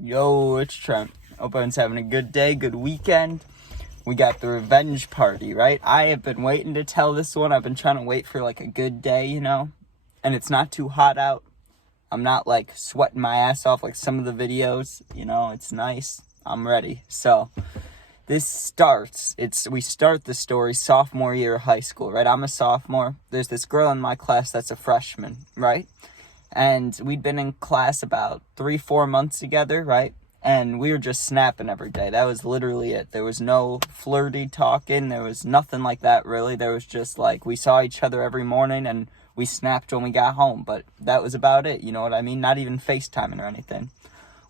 Yo, it's Trent. Hope everyone's having a good day, good weekend. We got the revenge party, right? I have been waiting to tell this one. I've been trying to wait for like a good day, and it's not too hot out. I'm not like sweating my ass off like some of the videos, it's nice. I'm ready. So we start the story sophomore year of high school, right? I'm a sophomore. There's this girl in my class that's a freshman, right? And we'd been in class about 3-4 months together, right? And we were just snapping every day. That was literally it. There was no flirty talking. There was nothing like that, really. There was just like, we saw each other every morning and we snapped when we got home. But that was about it, you know what I mean? Not even FaceTiming or anything.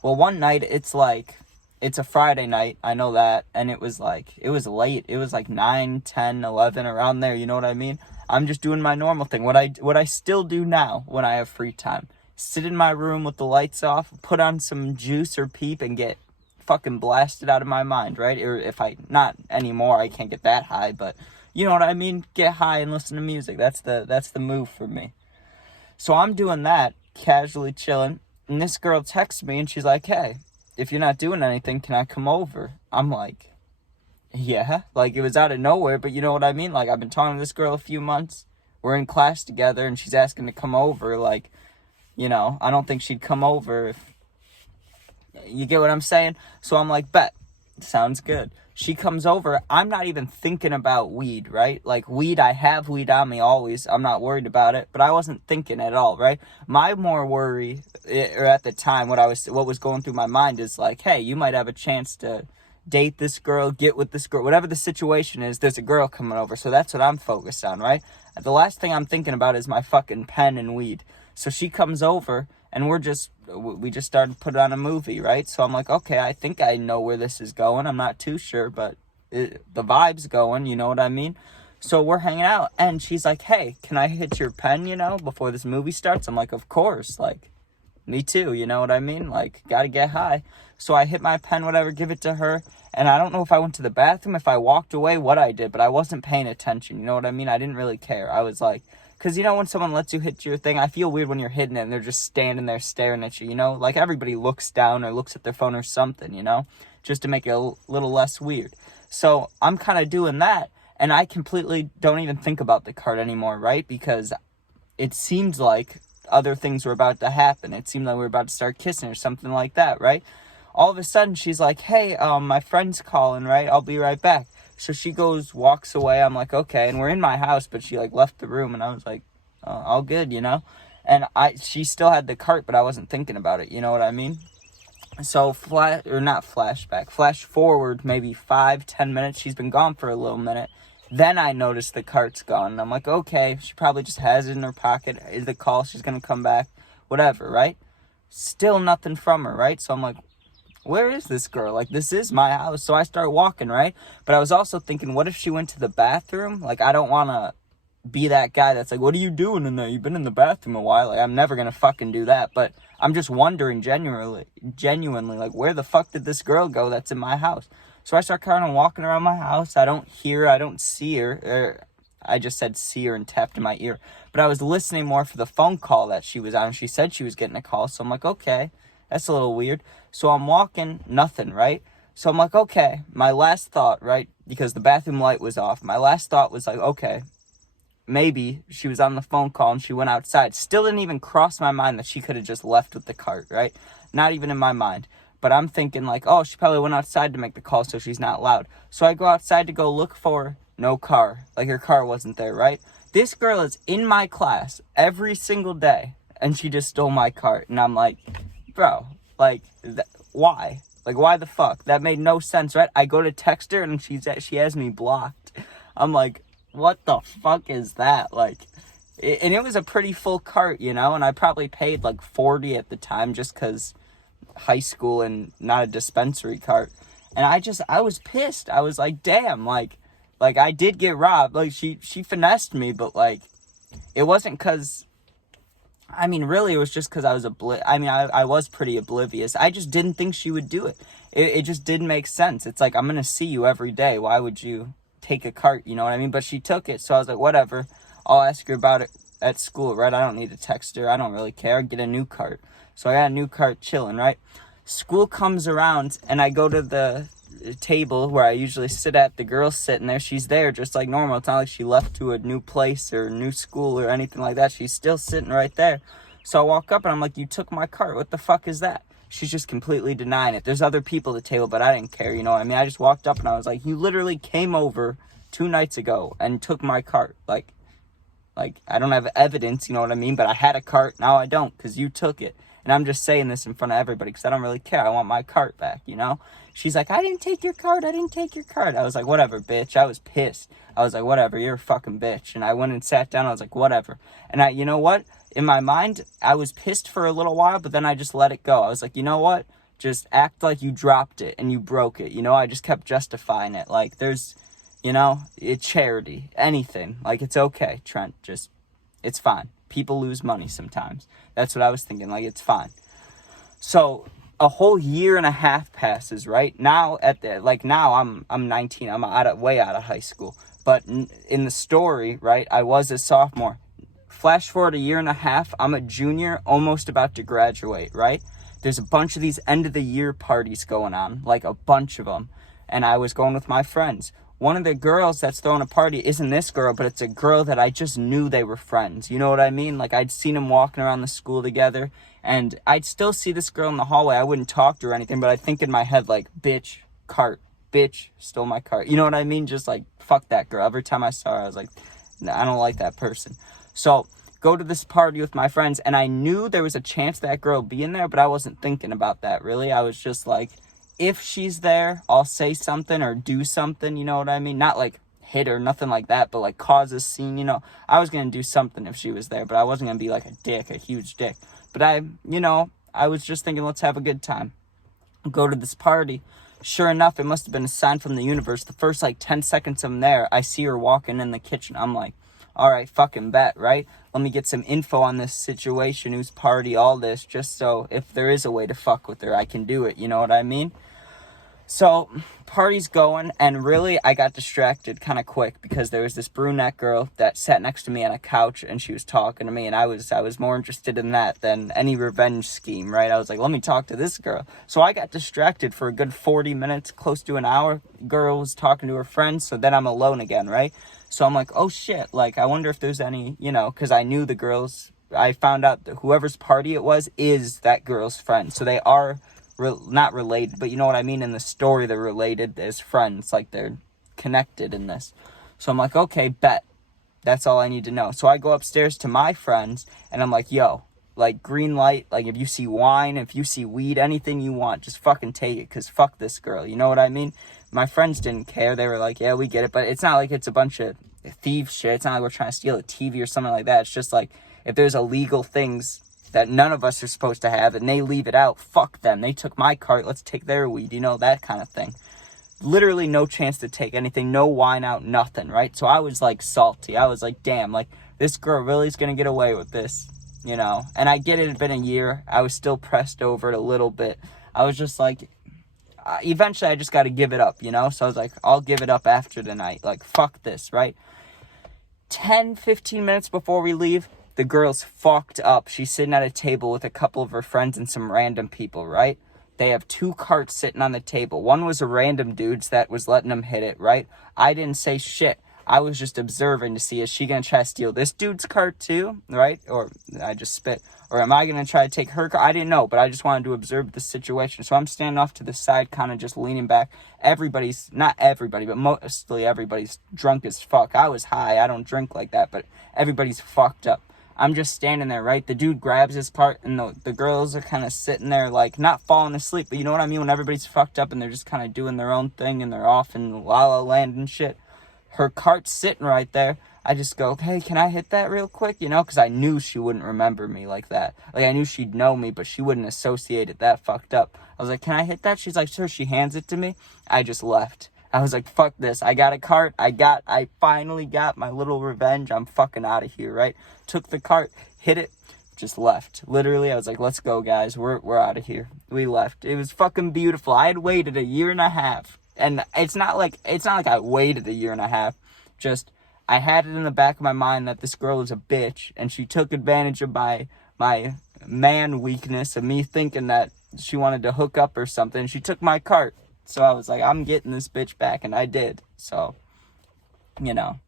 Well, one night, it's a Friday night. I know that. And it was late. It was like 9, 10, 11, around there, you know what I mean? I'm just doing my normal thing. What I still do now when I have free time. Sit in my room with the lights off, put on some juice or peep, and get fucking blasted out of my mind, right? Or not anymore, I can't get that high, but you know what I mean? Get high and listen to music. That's the move for me. So I'm doing that, casually chilling, and this girl texts me and she's like, hey, if you're not doing anything, can I come over? I'm like, yeah, like it was out of nowhere, but you know what I mean? Like I've been talking to this girl a few months, we're in class together, and she's asking to come over, like, I don't think she'd come over if, you get what I'm saying? So I'm like, bet, sounds good. She comes over, I'm not even thinking about weed, right? Like weed, I have weed on me always, I'm not worried about it, but I wasn't thinking at all, right? My more worry, or at the time, what was going through my mind is like, hey, you might have a chance to date this girl, get with this girl, whatever the situation is, there's a girl coming over, so that's what I'm focused on, right? The last thing I'm thinking about is my fucking pen and weed. So she comes over, and we just started to put on a movie, right? So I'm like, okay, I think I know where this is going. I'm not too sure, but the vibe's going, you know what I mean? So we're hanging out, and she's like, hey, can I hit your pen, before this movie starts? I'm like, of course, like, me too, you know what I mean? Like, gotta get high. So I hit my pen, whatever, give it to her, and I don't know if I went to the bathroom, if I walked away, what I did, but I wasn't paying attention, you know what I mean? I didn't really care. I was like, because, when someone lets you hit your thing, I feel weird when you're hitting it and they're just standing there staring at you, Like, everybody looks down or looks at their phone or something, just to make it a little less weird. So I'm kind of doing that, and I completely don't even think about the card anymore, right? Because it seems like other things were about to happen. It seemed like we were about to start kissing or something like that, right? All of a sudden, she's like, hey, my friend's calling, right? I'll be right back. So she walks away. I'm like, okay. And we're in my house, but she left the room, and I was like, all good, And she still had the cart, but I wasn't thinking about it. You know what I mean? So flash forward maybe 5-10 minutes. She's been gone for a little minute. Then I noticed the cart's gone, and I'm like, okay, she probably just has it in her pocket. Is the call? She's gonna come back, whatever, right? Still nothing from her, right? So I'm like, where is this girl? Like, this is my house. So I start walking, right? But I was also thinking, what if she went to the bathroom? Like, I don't want to be that guy that's like, what are you doing in there? You've been in the bathroom a while. Like, I'm never going to fucking do that. But I'm just wondering genuinely, like, where the fuck did this girl go that's in my house? So I start kind of walking around my house. I don't hear her. I don't see her. I just said see her and tapped in my ear. But I was listening more for the phone call that she was on. She said she was getting a call. So I'm like, okay, that's a little weird. So I'm walking, nothing, right? So I'm like, okay, my last thought, right? Because the bathroom light was off. My last thought was like, okay, maybe she was on the phone call and she went outside. Still didn't even cross my mind that she could have just left with the cart, right? Not even in my mind. But I'm thinking like, oh, she probably went outside to make the call so she's not loud. So I go outside to go look for her. No car. Like, her car wasn't there, right? This girl is in my class every single day, and she just stole my cart. And I'm like, bro, like, why? Like, why the fuck? That made no sense, right? I go to text her, and she has me blocked. I'm like, what the fuck is that? Like, and it was a pretty full cart, and I probably paid like $40 at the time just because high school and not a dispensary cart. And I was pissed. I was like, damn, like I did get robbed. Like, she finessed me, but like, it wasn't because, I mean, really, it was just because I was I was pretty oblivious. I just didn't think she would do it. It just didn't make sense. It's like, I'm going to see you every day. Why would you take a cart? You know what I mean? But she took it. So I was like, whatever. I'll ask her about it at school, right? I don't need to text her. I don't really care. Get a new cart. So I got a new cart chilling, right? School comes around, and I go to the table where I usually sit at. The girl's sitting there. She's there just like normal. It's not like she left to a new place or new school or anything like that. She's still sitting right there. So I walk up and I'm like, you took my cart. What the fuck is that? She's just completely denying it. There's other people at the table, but I didn't care. You know what I mean? I just walked up and I was like, you literally came over 2 nights ago and took my cart. Like I don't have evidence, you know what I mean? But I had a cart. Now I don't because you took it. And I'm just saying this in front of everybody because I don't really care. I want my cart back, you know? She's like, I didn't take your cart. I didn't take your cart. I was like, whatever, bitch. I was pissed. I was like, whatever. You're a fucking bitch. And I went and sat down. I was like, whatever. And you know what? In my mind, I was pissed for a little while, but then I just let it go. I was like, you know what? Just act like you dropped it and you broke it. You know, I just kept justifying it. Like, there's, you know, it's charity. Anything. Like, it's okay, Trent. Just, it's fine. People lose money sometimes. That's what I was thinking. Like, it's fine. So a whole year and a half passes, right? Now now I'm 19. I'm way out of high school. But in the story, right, I was a sophomore. Flash forward a year and a half, I'm a junior, almost about to graduate, right? There's a bunch of these end of the year parties going on, like a bunch of them. And I was going with my friends. One of the girls that's throwing a party isn't this girl, but it's a girl that I just knew they were friends. You know what I mean? Like, I'd seen them walking around the school together, and I'd still see this girl in the hallway. I wouldn't talk to her or anything, but I'd think in my head, like, bitch, cart, bitch, stole my cart. You know what I mean? Just like, fuck that girl. Every time I saw her, I was like, nah, I don't like that person. So, go to this party with my friends, and I knew there was a chance that girl would be in there, but I wasn't thinking about that, really. I was just like, if she's there, I'll say something or do something, you know what I mean? Not like hit her, nothing like that, but like cause a scene, you know? I was going to do something if she was there, but I wasn't going to be like a huge dick. But I was just thinking, let's have a good time. Go to this party. Sure enough, it must have been a sign from the universe. The first like 10 seconds I'm there, I see her walking in the kitchen. I'm like, all right, fucking bet, right? Let me get some info on this situation, whose party, all this, just so if there is a way to fuck with her, I can do it, you know what I mean? So, party's going, and really, I got distracted kind of quick because there was this brunette girl that sat next to me on a couch, and she was talking to me, and I was more interested in that than any revenge scheme, right? I was like, let me talk to this girl. So I got distracted for a good 40 minutes, close to an hour. Girl was talking to her friends, so then I'm alone again, right? So I'm like, oh shit, like, I wonder if there's any, you know, because I knew the girls. I found out that whoever's party it was is that girl's friend, so they are not related, but you know what I mean? In the story, they're related as friends, like they're connected in this. So I'm like, okay, bet. That's all I need to know. So I go upstairs to my friends, and I'm like, yo, like, green light, like, if you see wine, if you see weed, anything you want, just fucking take it, because fuck this girl, you know what I mean? My friends didn't care. They were like, yeah, we get it, but it's not like it's a bunch of thief shit. It's not like we're trying to steal a TV or something like that. It's just like, if there's illegal things that none of us are supposed to have, and they leave it out, fuck them. They took my cart, let's take their weed, you know, that kind of thing. Literally no chance to take anything, no wine out, nothing, right? So I was, like, salty. I was like, damn, like, this girl really is gonna get away with this, you know? And I get it had been a year. I was still pressed over it a little bit. I was just like, eventually I just gotta give it up, you know? So I was like, I'll give it up after tonight. Like, fuck this, right? 10, 15 minutes before we leave, the girl's fucked up. She's sitting at a table with a couple of her friends and some random people, right? They have 2 carts sitting on the table. One was a random dude's that was letting them hit it, right? I didn't say shit. I was just observing to see, is she going to try to steal this dude's cart too, right? Or I just spit. Or am I going to try to take her cart? I didn't know, but I just wanted to observe the situation. So I'm standing off to the side, kind of just leaning back. Not everybody, but mostly everybody's drunk as fuck. I was high. I don't drink like that, but everybody's fucked up. I'm just standing there, right? The dude grabs his cart, and the girls are kind of sitting there, like, not falling asleep, but you know what I mean? When everybody's fucked up and they're just kind of doing their own thing, and they're off in La La Land and shit. Her cart's sitting right there. I just go, hey, can I hit that real quick? You know, because I knew she wouldn't remember me like that. Like, I knew she'd know me, but she wouldn't associate it that fucked up. I was like, can I hit that? She's like, sure. She hands it to me. I just left. I was like, fuck this. I got a cart. I finally got my little revenge. I'm fucking out of here, right? Took the cart, hit it, just left. Literally, I was like, let's go, guys. We're out of here. We left. It was fucking beautiful. I had waited a year and a half. And it's not like I waited a year and a half. Just, I had it in the back of my mind that this girl is a bitch, and she took advantage of my man weakness, of me thinking that she wanted to hook up or something. She took my cart. So I was like, I'm getting this bitch back, and I did. So, you know,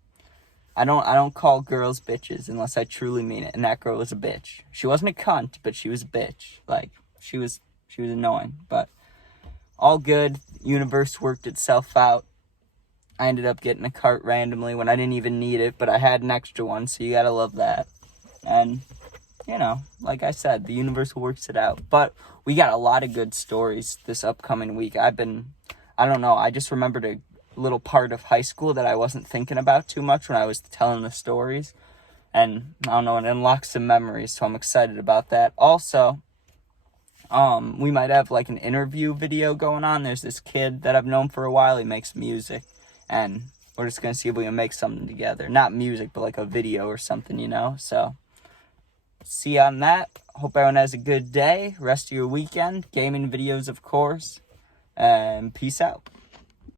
I don't call girls bitches unless I truly mean it. And that girl was a bitch. She wasn't a cunt, but she was a bitch. Like, she was annoying. But all good. Universe worked itself out. I ended up getting a cart randomly when I didn't even need it, but I had an extra one, so you gotta love that. And, you know, like I said, the universe works it out. But we got a lot of good stories this upcoming week. I don't know, I just remembered a little part of high school that I wasn't thinking about too much when I was telling the stories. And, I don't know, it unlocks some memories, so I'm excited about that. Also, we might have like an interview video going on. There's this kid that I've known for a while. He makes music. And we're just going to see if we can make something together. Not music, but like a video or something, you know? So, see you on that. Hope everyone has a good day. Rest of your weekend. Gaming videos, of course. And peace out.